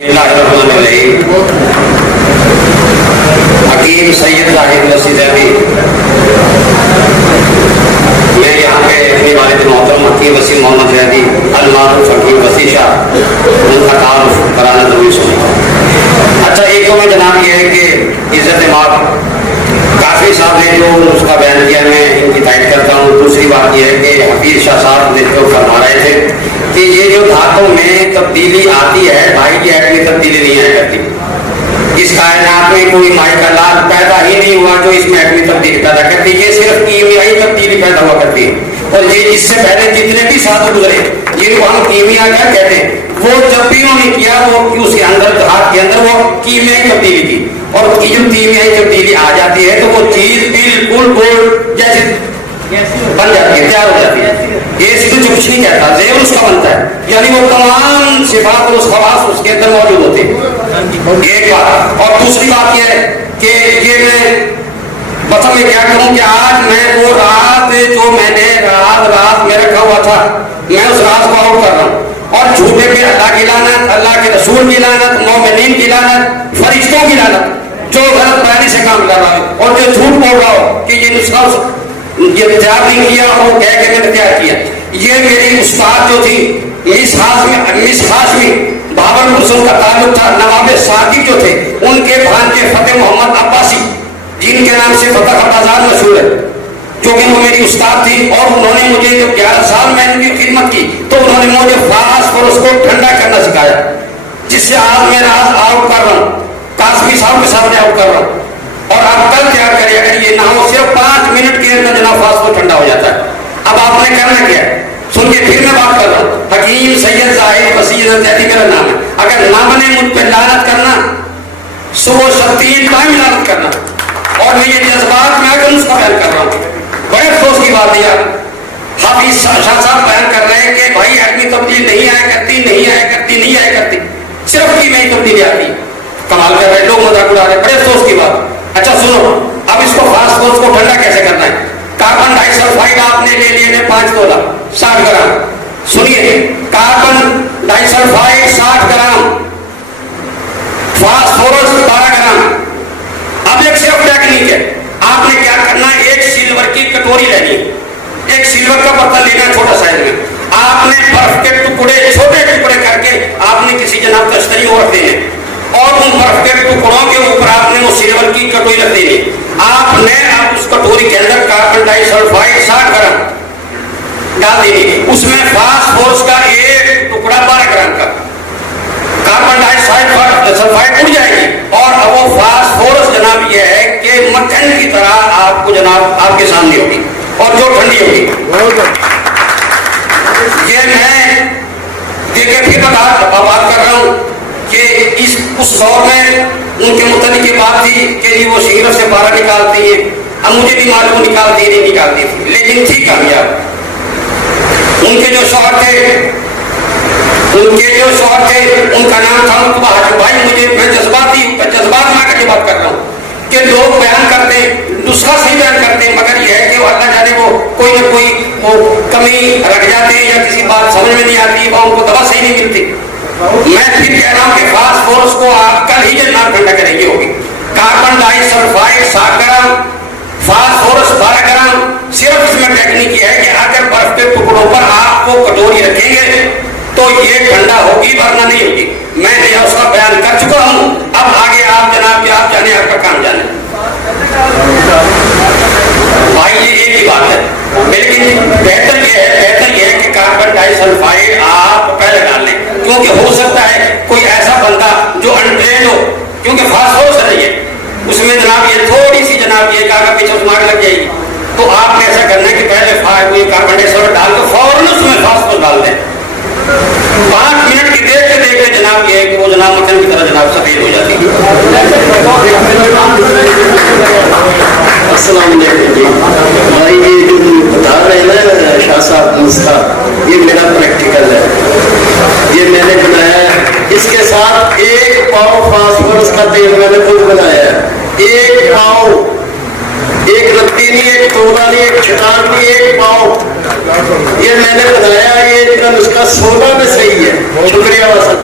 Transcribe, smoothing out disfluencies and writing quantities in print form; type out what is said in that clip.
حکیم سید زاہد نصیر زیدی، میں یہاں پہ اپنی والد محترم حکیم وسیع محمد زیدی المعروف حکیم وسیع شاہ ان کا تعارف کرانا ضروری سنی۔ اچھا، ایک تو میں جناب یہ ہے کہ عزت ماب کافی صاحب نے جو اس کا بیان کیا میں ان کی تائید کرتا ہوں۔ دوسری بات یہ ہے کہ حفیظ شاہ صاحب نے جو فرما رہے تھے کہ یہ جو دھاتوں میں تبدیلی آتی ہے بھائی، یہ ایٹمی تبدیلی نہیں آیا کرتی۔ اس کائنات میں کوئی مائی کا لال پیدا ہی نہیں ہوا جو اس میں ایٹمی تبدیلی پیدا کرتی، یہ صرف کیمیائی تبدیلی پیدا ہوا کرتی ہے۔ اور یہ اس سے پہلے جتنے بھی ساتھ گزرے جن کو ہم کیمیا کیا کہتے ہیں، وہ جب بھی انہوں نے کیا وہ اس کے اندر دھات کے اندر وہ کیمیائی تبدیلی تھی، اور جو کیمیائی تبدیلی آ جاتی ہے تو وہ چیز بالکل گولڈ جیسے بن جاتی ہے، تیار ہو جاتی ہے۔ یہ اس کو کچھ نہیں کہتا، زیور اس کا بنتا ہے، یعنی وہ تمام صفات اور خواص اس کے اندر موجود ہوتے ہیں۔ ایک بات، اور دوسری بات یہ ہے کہ یہ میں مطلب میں کیا کروں کہ آج میں وہ رات جو میں نے رات میں رکھا ہوا تھا، میں اس رات کو آؤٹ کر رہا ہوں، اور جھوٹے پہ اللہ کی لعنت، اللہ کے رسول کی لعنت، مومنین کی لعنت، فرشتوں کی لعنت، جو غلط بیانی سے کام کر رہا ہے اور جو جھوٹ بول رہا ہو کہ یہ نسخہ یہ تیار نہیں کیا اور وہ کہہ کے میں نے تیار کیا۔ یہ میری استاد جو تھی مس ہاشمی بابر مسلم کا تعلق تھا، نواب صادق جو تھے ان کے بھانجے فتح محمد عباسی جن کے نام سے فتح بازار مشہور ہے، جو کہ وہ میری استاد تھی، اور انہوں نے مجھے جو 11 سال میں ان کی خدمت کی تو انہوں نے مجھے فاسفورس کو ٹھنڈا کرنا سکھایا، جس سے آج میں آؤٹ کر رہا ہوں، قاسمی صاحب کے سامنے آؤٹ کر رہا ہوں۔ اور آپ کل کیا کریں اگر یہ نہ ہو، صرف 5 منٹ کے اندر جناب فاسفورس ٹھنڈا ہو جاتا ہے۔ اب آپ نے کرنا کیا ہے سنیے، پھر میں بات کر رہا ہوں۔ حکیم سید زاہد وسیع زیدی میرا نام ہے، اگر نہ بنے مجھ پہ لعنت کرنا، صبح شب 3 ٹائم لعنت کرنا، اور میں یہ جذبات میں آگر اس کا بیان کر رہا ہوں۔ بڑے افسوس کی بات ہے، حافظ شاہ صاحب بیان کر رہے ہیں کہ بھائی ایٹمی تبدیلی نہیں آیا کرتی، صرف کی میں تبدیلی آتی۔ کمال کر رہے لوگ، مذاق اڑا رہے، بڑے افسوس کی بات۔ اچھا سنو، اب اس کو فاسفورس کو ٹھنڈا کیسے کرنا ہے؟ کاربن ڈائی سلفائڈ آپ نے لے لیے 5 تولہ 60 گرام، سنیے، کاربن ڈائی سلفائڈ 60 گرام، فاسفورس 12 گرام۔ اب ایک صرف ٹیکنیک ہے، آپ نے کیا کرنا ہے، ایک سلور کی کٹوری لینی ہے، ایک سلور کا برتن لینا ہے چھوٹا سائز میں، آپ نے برف کے ٹکڑے چھوٹے ٹکڑے کر کے آپ نے کسی جناب تشتری اور دینے، اور ان برف کے ٹکڑوں کے اوپر آپ نے وہ سلور کی کٹوری رکھ دینی۔ آپ نے اب اس کٹوری کے اندر کاربن ڈائی سلفائڈ 60 گرام ڈال دینی، اس میں فاسفورس کا ایک ٹکڑا 12 گرام کا، کاربن ڈائی سلفائڈ اڑ جائے گی، اور اب وہ فاسفورس جناب یہ ہے کہ مکھن کی طرح آپ کو جناب آپ کے سامنے ہوگی، اور جو ٹھنڈی ہوگی۔ یہ میں دیکھیں پھر بات کر رہا ہوں کہ اس دور میں ان کے متعلق یہ بات تھی کہ وہ سیرت سے 12 نکالتی ہے، اب مجھے بھی معلوم نکالتی نہیں نکالتی تھی، لیکن تھی کامیاب۔ ان کے جو شوہر تھے ان کا نام تھا بھائی، مجھے میں جذبات میں آ کر کے بات کر رہا ہوں کہ لوگ بیان کرتے ہیں، نسخہ صحیح بیان کرتے ہیں، مگر یہ ہے کہ اللہ جانے وہ کوئی نہ کوئی وہ کمی رکھ جاتے ہیں، یا کسی بات سمجھ میں نہیں آتی، اور ان کو دوا صحیح نہیں ملتی۔ میں پھر کہہ رہا ہوں کہ فاسفورس کو آپ کل ہی جناب ٹھنڈا کریں گے ہوگی، کاربن ڈائی سلفائڈ 60 گرام، فاسفورس 12 گرام۔ صرف اس میں ٹیکنیک یہ ہے کہ اگر برف کے ٹکڑوں پر آپ کو کٹوری رکھیں گے تو یہ ٹھنڈا ہوگی ورنہ نہیں ہوگی۔ میں نے اس کا بیان کر چکا ہوں، اب آگے آپ جناب آپ جانے، آپ کا کام جانے۔ بھائی یہ ایک ہی بات ہے، لیکن بہتر یہ ہے کہ کاربن ڈائی سلفائڈ آپ پہلے ڈال لیں، کیونکہ ہو سکتا ہے کوئی ایسا بندہ جو انٹرینڈ ہو، کیونکہ فاسفورس نہیں ہے اس میں جناب، یہ تھوڑی سی جناب یہ کاغذ پیچھے مار لگ جائے گی، تو آپ نے ایسا کرنا ہے کہ پہلے کاربن ڈائی سلفائڈ ڈال کے فوراً اس میں فاسفورس ڈال دیں، 5 منٹ کی دیکھتے جناب یہ ہے کہ وہ جناب مکھن کی طرح جناب سفید ہو جاتی ہے۔ السلام علیکم جی بھائی، یہ جو بتا رہے ہیں نا شاہ صاحب نسخہ، یہ میرا پریکٹیکل ہے، یہ میں نے بنایا ہے، اس کے ساتھ 1 پاؤ فاسفورس کا تیل میں نے خود بنایا ہے، 1 پاؤ، 1 رتی نہیں، 1 تولا نہیں، 1 چھٹان نہیں، 1 پاؤ یہ میں نے بنایا۔ یہ اتنا نسخہ 16 میں صحیح ہے، شکریہ واسطہ۔